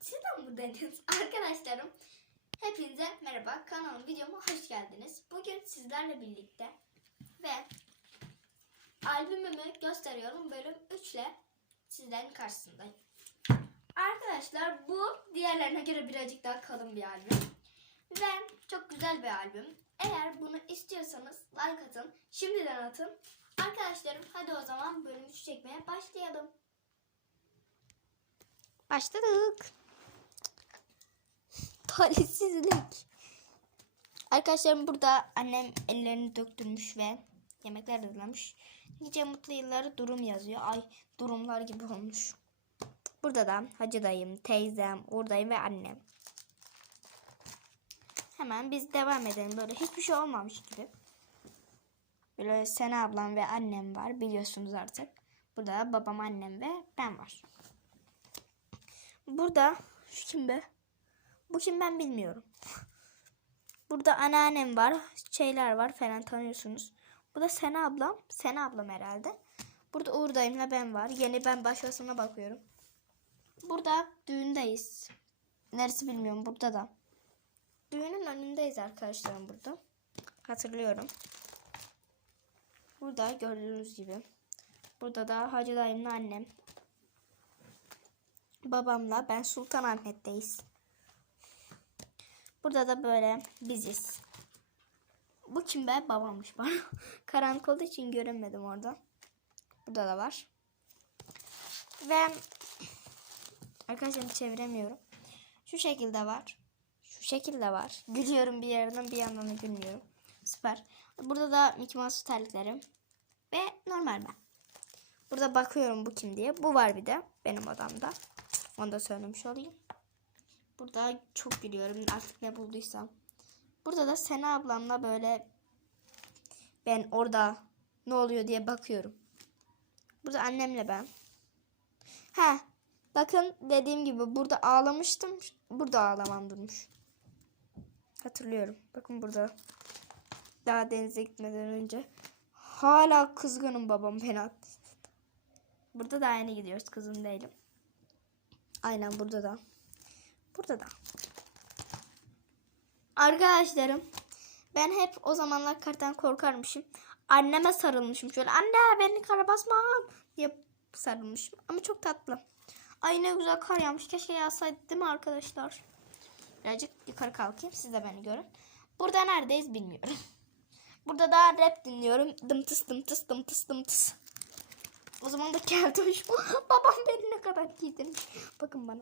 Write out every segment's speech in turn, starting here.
Siz de mi buradasınız? Arkadaşlarım hepinize merhaba. Kanalıma videoma hoş geldiniz. Bugün sizlerle birlikte ve albümümü gösteriyorum. Bölüm 3 ile sizlerin karşısındayım. Arkadaşlar bu diğerlerine göre birazcık daha kalın bir albüm. Ve çok güzel bir albüm. Eğer bunu istiyorsanız like atın. Şimdiden atın. Arkadaşlarım hadi o zaman bölüm 3 çekmeye başlayalım. Başladık. Talihsizlik. Arkadaşlarım burada annem ellerini döktürmüş ve yemekler hazırlamış. Nice mutlu yılları durum yazıyor. Ay durumlar gibi olmuş. Burada da hacı dayım, teyzem, oradayım ve annem. Hemen biz devam edelim. Böyle hiçbir şey olmamış gibi. Böyle Sena ablam ve annem var biliyorsunuz artık. Burada da babam, annem ve ben var. Burada şu kim be? Bu kim ben bilmiyorum. Burada anneannem var. Şeyler var falan tanıyorsunuz. Bu da Sena ablam. Sena ablam herhalde. Burada Uğur dayımla ben var. Yeni ben başkasına bakıyorum. Burada düğündeyiz. Neresi bilmiyorum. Burada da. Düğünün önündeyiz arkadaşlarım burada. Hatırlıyorum. Burada gördüğünüz gibi. Burada da Hacı dayımla annem. Babamla ben Sultanahmet'teyiz. Burada da böyle biziz. Bu kim be? Babammış bana. Karanlık olduğu için göremedim orada. Burada da var. Ve arkadaşlar çeviremiyorum. Şu şekilde var. Şu şekilde var. Gülüyorum bir yerden bir yandan da gülmüyorum. Süper. Burada da Mickey Mouse terliklerim. Ve normal ben. Burada bakıyorum bu kim diye. Bu var bir de benim odamda. Onu da söylemiş olayım. Burada çok gülüyorum artık ne bulduysam. Burada da Sena ablamla böyle ben orada ne oluyor diye bakıyorum. Burada annemle ben. He bakın dediğim gibi burada ağlamıştım. Burada ağlamam durmuş. Hatırlıyorum. Bakın burada. Daha denize gitmeden önce. Hala kızgınım babam beni attı. Burada da aynı gidiyoruz. Kızım değilim. Aynen burada da. Burada da. Arkadaşlarım ben hep o zamanlar kardan korkarmışım. Anneme sarılmışım şöyle. Anne beni kara basmam diye sarılmışım. Ama çok tatlı. Ay ne güzel kar yağmış. Keşke yağsaydı değil mi arkadaşlar? Birazcık yukarı kalkayım. Siz de beni görün. Burada neredeyiz bilmiyorum. Burada da rap dinliyorum. Dımtıs dımtıs dımtıs dımtıs. O zaman da hoşuma. Babam beni ne kadar giydirmiş. Bakın bana.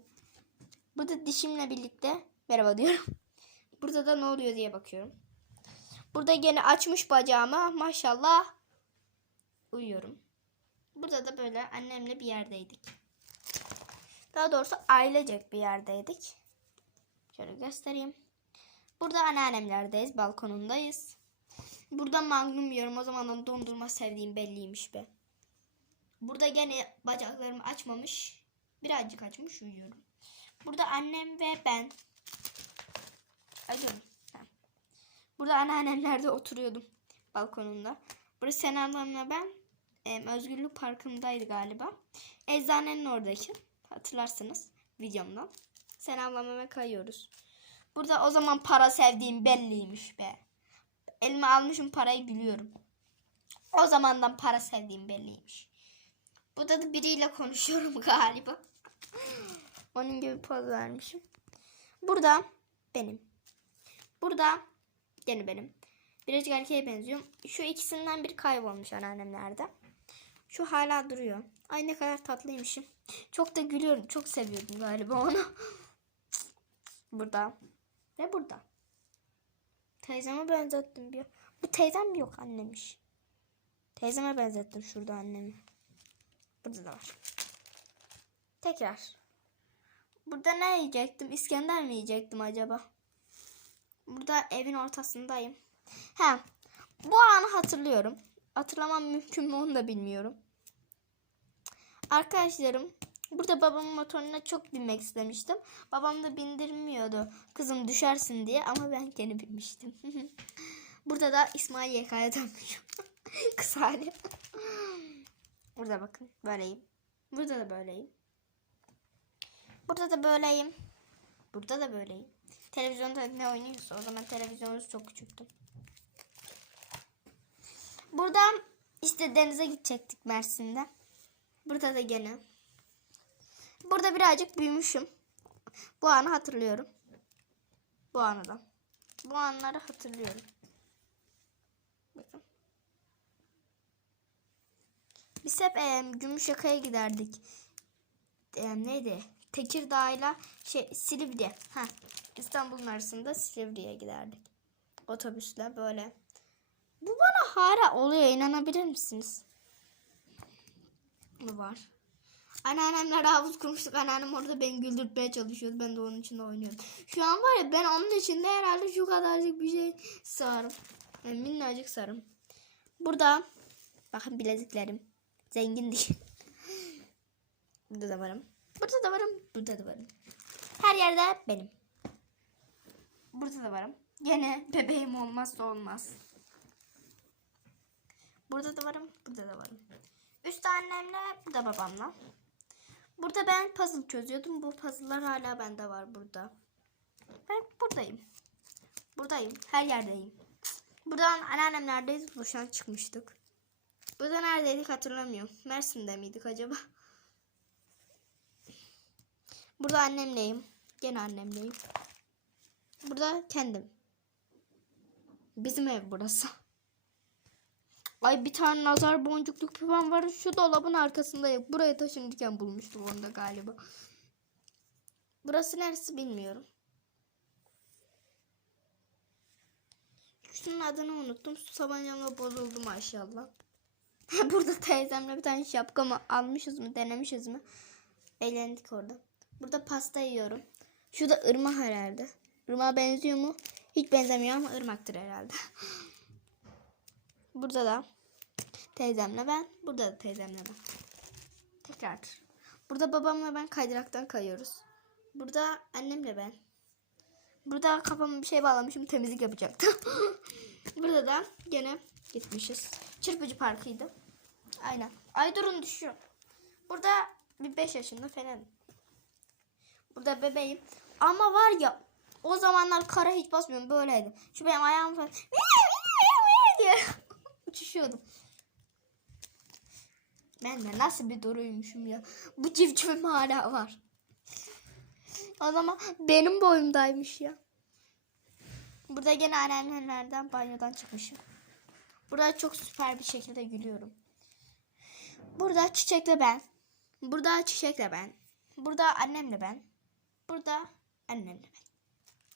Burada dişimle birlikte merhaba diyorum. Burada da ne oluyor diye bakıyorum. Burada gene açmış bacağımı. Maşallah. Uyuyorum. Burada da böyle annemle bir yerdeydik. Daha doğrusu ailecek bir yerdeydik. Şöyle göstereyim. Burada anneannemlerdeyiz. Balkonundayız. Burada magnum yiyorum. O zamandan dondurma sevdiğim belliymiş be. Burada gene bacaklarımı açmamış. Birazcık açmış uyuyorum. Burada annem ve ben. Acıyorum. Burada anneannemlerde oturuyordum. Balkonunda. Burası Sena'mla ben. em, Özgürlük Parkı'ndaydı galiba. Eczanenin oradaki. Hatırlarsınız videomdan. Sen ablamla kayıyoruz. Burada o zaman para sevdiğim belliymiş be. Elime almışım parayı gülüyorum. O zamandan para sevdiğim belliymiş. Burada da biriyle konuşuyorum galiba. Onun gibi poz vermişim. Burada benim. Burada gene benim. Birazcık erkeğe benziyorum. Şu ikisinden bir kaybolmuş anneannemlerde. Şu hala duruyor. Ay ne kadar tatlıymışım. Çok da gülüyorum. Çok seviyordum galiba onu. Burada. Ve burada. Teyzeme benzettim bir. Bu teyzem yok annemiş. Teyzeme benzettim şurada annemi. Burada da var. Tekrar. Burada ne yiyecektim? İskender mi yiyecektim acaba? Burada evin ortasındayım. Ha, bu anı hatırlıyorum. Hatırlamam mümkün mü onu da bilmiyorum. Arkadaşlarım, burada babamın motoruna çok binmek istemiştim. Babam da bindirmiyordu. Kızım düşersin diye ama ben kendi binmiştim. burada da İsmail YK'ya dönmüşüm. Kısa hali. burada bakın böyleyim. Burada da böyleyim. Burada da böyleyim. Burada da böyleyim. Televizyonda ne oynuyorsa o zaman televizyonumuz çok küçüktü. Burada işte denize gidecektik Mersin'de. Burada da gene. Burada birazcık büyümüşüm. Bu anı hatırlıyorum. Bu anı da. Bu anları hatırlıyorum. Biz hep e, Gümüşyaka'ya giderdik. E, neydi? Tekirdağ'yla şey Silivri. Ha, İstanbul'un arasında Silivri'ye giderdik. Otobüsle böyle. Bu bana hala oluyor inanabilir misiniz? Bu var. Anneannemle havuz kurmuştuk. Anneannem orada beni güldürtmeye çalışıyordu. Ben de onun içinde oynuyordum. Şu an var ya ben onun içinde herhalde şu kadarcık bir şey sarım. Yani minnacık sarım. Burada bakın bileziklerim. Zengin değil. Burada da varım. Burada da varım. Burada da varım. Her yerde benim. Burada da varım. Gene bebeğim olmazsa olmaz. Burada da varım. Burada da varım. Üstte annemle, burada babamla. Burada ben puzzle çözüyordum. Bu puzzle'lar hala bende var burada. Ben buradayım. Buradayım. Her yerdeyim. Buradan anneannemlerdeyiz. Boşan çıkmıştık. Burada neredeydik hatırlamıyorum. Mersin'de miydik acaba? Burada annemleyim. Gene annemleyim. Burada kendim. Bizim ev burası. Ay bir tane nazar boncukluk küpem var. Şu dolabın arkasında yok. Buraya taşınırken bulmuştum onu da galiba. Burası neresi bilmiyorum. Şunun adını unuttum. Su tabancamla bozuldu maşallah. Burada teyzemle bir tane şapka mı almışız mı denemişiz mi? Eğlendik orada. Burada pasta yiyorum. Şu da ırmak herhalde. Irmağa benziyor mu? Hiç benzemiyor ama ırmaktır herhalde. Burada da teyzemle ben. Burada da teyzemle ben. Tekrar. Burada babamla ben kaydıraktan kayıyoruz. Burada annemle ben. Burada kafama bir şey bağlamışım temizlik yapacaktım. Burada da gene gitmişiz. Çırpıcı parkıydı. Aynen. Ay durun düşüyor. Burada bir 5 yaşında falan. Burada bebeğim. Ama var ya o zamanlar kara hiç basmıyorum böyleydim. Şu benim ayağım falan diye uçuşuyordum. Ben de nasıl bir duruymuşum ya. Bu civcivim hala var. O zaman benim boyumdaymış ya. Burada gene anneannelerden banyodan çıkmışım. Burada çok süper bir şekilde gülüyorum. Burada çiçekle ben. Burada çiçekle ben. Burada annemle ben. Burada annemle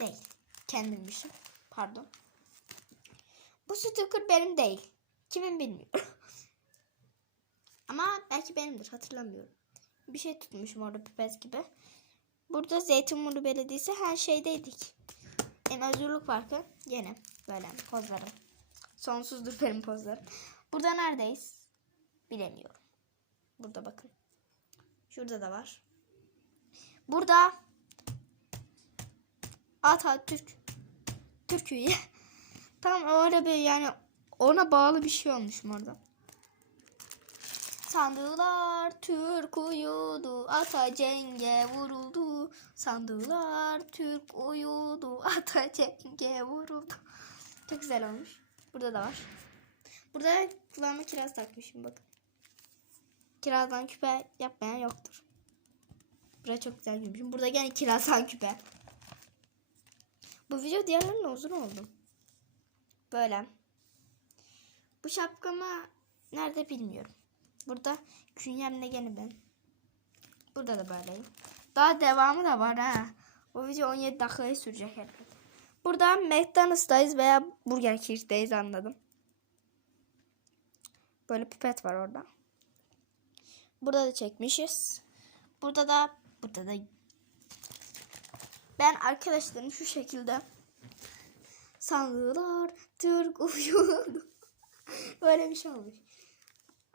ben. Değil. Kendimmişim. Pardon. Bu sticker benim değil. Kimin bilmiyorum. Ama belki benimdir hatırlamıyorum. Bir şey tutmuşum orada pipet gibi. Burada Zeytinburnu Belediyesi her şeydeydik. En Özgürlük Parkı yine böyle pozlarım. Sonsuzdur benim pozlarım. Burada neredeyiz? Bilemiyorum. Burada bakın. Şurada da var. Burada Atatürk Türkiye. Tam öyle bir yani ona bağlı bir şey olmuş orada. Sandılar Türk uyudu, ata cenge vuruldu. Sandılar Türk uyudu, ata cenge vuruldu. Çok güzel olmuş. Burada da var. Burada kulağıma kiraz takmışım bakın. Kirazdan küpe yapmayan yoktur. Buraya çok güzel gülmüşüm. Burada gene kirazdan küpe. Bu video diğerlerine uzun oldu. Böyle. Bu şapkamı nerede bilmiyorum. Burada künyemle gene ben. Burada da böyleyim. Daha devamı da var ha. Bu video 17 dakikayı sürecek herhalde. Burada McDonald's'tayız veya Burger King'deyiz anladım. Böyle pipet var orada. Burada da çekmişiz. Burada da burada da ben arkadaşlarım şu şekilde sandılar Türk uyuyordu. Böyle bir şey olmuş.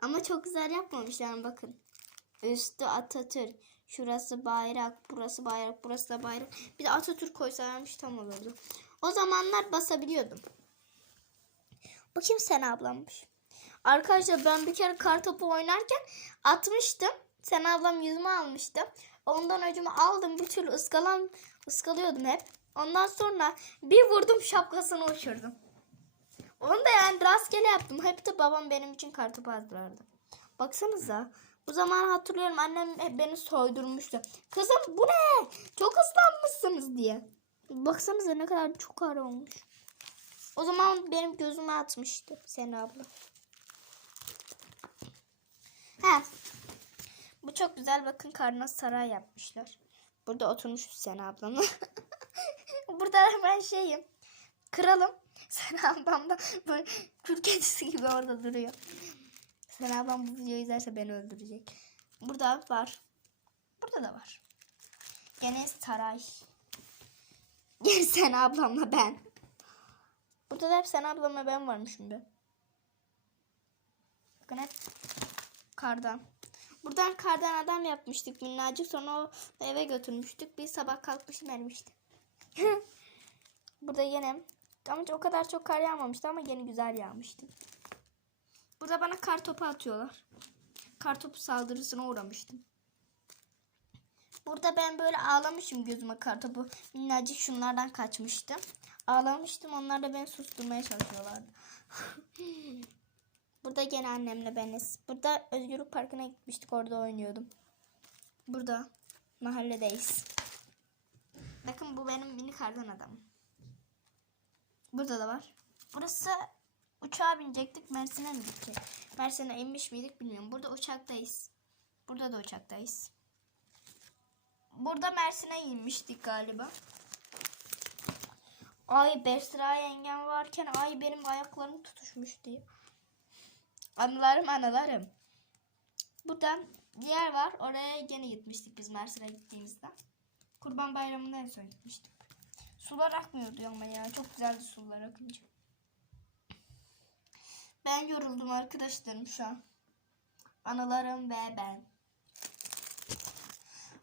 Ama çok güzel yapmamışlar bakın. Üstü Atatürk. Şurası bayrak, burası bayrak, burası da bayrak. Bir de Atatürk koysaymış tam olurdu. O zamanlar basabiliyordum. Kim sen ablammış. Arkadaşlar ben bir kere kartopu oynarken atmıştım. Sen ablam yüzüme almıştı. Ondan öcümü aldım. Bir türlü ıskalan, ıskalıyordum hep. Ondan sonra bir vurdum şapkasını uçurdum. Onu da yani rastgele yaptım. Hep de babam benim için kartopu hazırlardı. Baksanıza. Bu zaman hatırlıyorum annem hep beni soydurmuştu. Kızım bu ne? Çok ıslanmışsınız diye. Baksanıza ne kadar çok ağır olmuş. O zaman benim gözüme atmıştı Sena abla. He. Bu çok güzel. Bakın karnına saray yapmışlar. Burada oturmuş Sena ablamla. Burada ben şeyim. Kralım. Sena ablam da böyle kül gibi orada duruyor. Sena ablam bu videoyu izlerse beni öldürecek. Burada var. Burada da var. Gene saray. Sena ablamla ben. Burada da hep Sena ablamla ben varmışım be. Bakın hep kardan. Buradan kardan adam yapmıştık minnacık. Sonra o eve götürmüştük. Bir sabah kalkmış vermişti. Burada yine ama o kadar çok kar yağmamıştı ama yine güzel yağmıştı. Burada bana kar topu atıyorlar. Kar topu saldırısına uğramıştım. Burada ben böyle ağlamışım gözüme kar topu. Minnacık şunlardan kaçmıştım. Ağlamıştım. Onlar da beni susturmaya çalışıyorlardı. Burada gene annemle beniz. Burada Özgürlük Parkı'na gitmiştik. Orada oynuyordum. Burada mahalledeyiz. Bakın bu benim mini kardan adamım. Burada da var. Burası uçağa binecektik. Mersin'e mi gidecek? Mersin'e inmiş miydik bilmiyorum. Burada uçaktayız. Burada da uçaktayız. Burada Mersin'e inmiştik galiba. Ay Besra yengem varken ay benim ayaklarım tutuşmuş diye. Anılarım anılarım. Buradan diğer var. Oraya gene gitmiştik biz Mersin'e gittiğimizde. Kurban Bayramı'nda en son gitmiştik. Sular akmıyordu ama ya. Çok güzeldi sular akınca. Ben yoruldum arkadaşlarım şu an. Anılarım ve ben.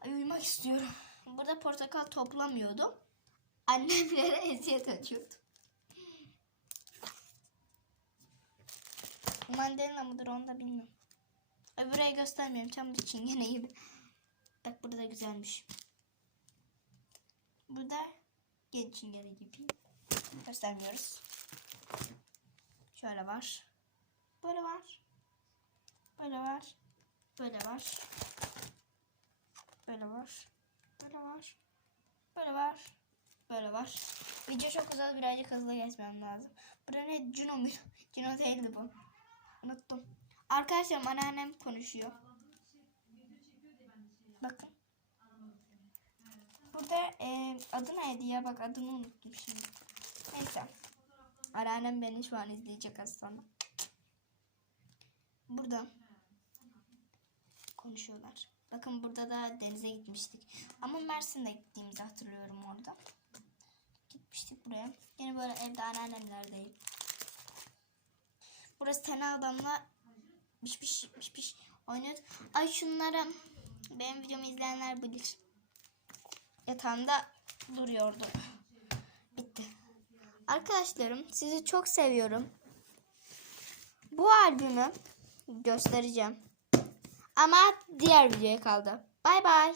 Ay, uyumak istiyorum. Burada portakal toplamıyordum. Annemlere eziyet ediyordum. Mandalina mıdır onu da bilmiyorum. Öbürüye göstermiyorum. Tam bir çingene gibi. Bak burada da güzelmiş. Burada gel çingene gibi. Göstermiyoruz. Şöyle var. Böyle var. Böyle var. Böyle var. Böyle var. Böyle var. Böyle var. Böyle var. Video çok uzadı birazcık hızlı geçmem lazım. Burada ne? Juno mu? Juno değildi bu. Unuttum. Arkadaşlar anneannem konuşuyor. Bakın. Burada e, adı neydi ya? Bak adını unuttum şimdi. Neyse. Anneannem beni şu an izleyecek sonra. Burada konuşuyorlar. Bakın burada da denize gitmiştik. Ama Mersin'de gittiğimizi hatırlıyorum orada. Gitmiştik buraya. Yine böyle evde anneannemlerdeyim. Burası Tena adamla piş piş piş piş oynuyoruz. Ay şunları benim videomu izleyenler bilir. Yatağımda duruyordu. Bitti. Arkadaşlarım sizi çok seviyorum. Bu albümü göstereceğim. Ama diğer videoya kaldı. Bay bay.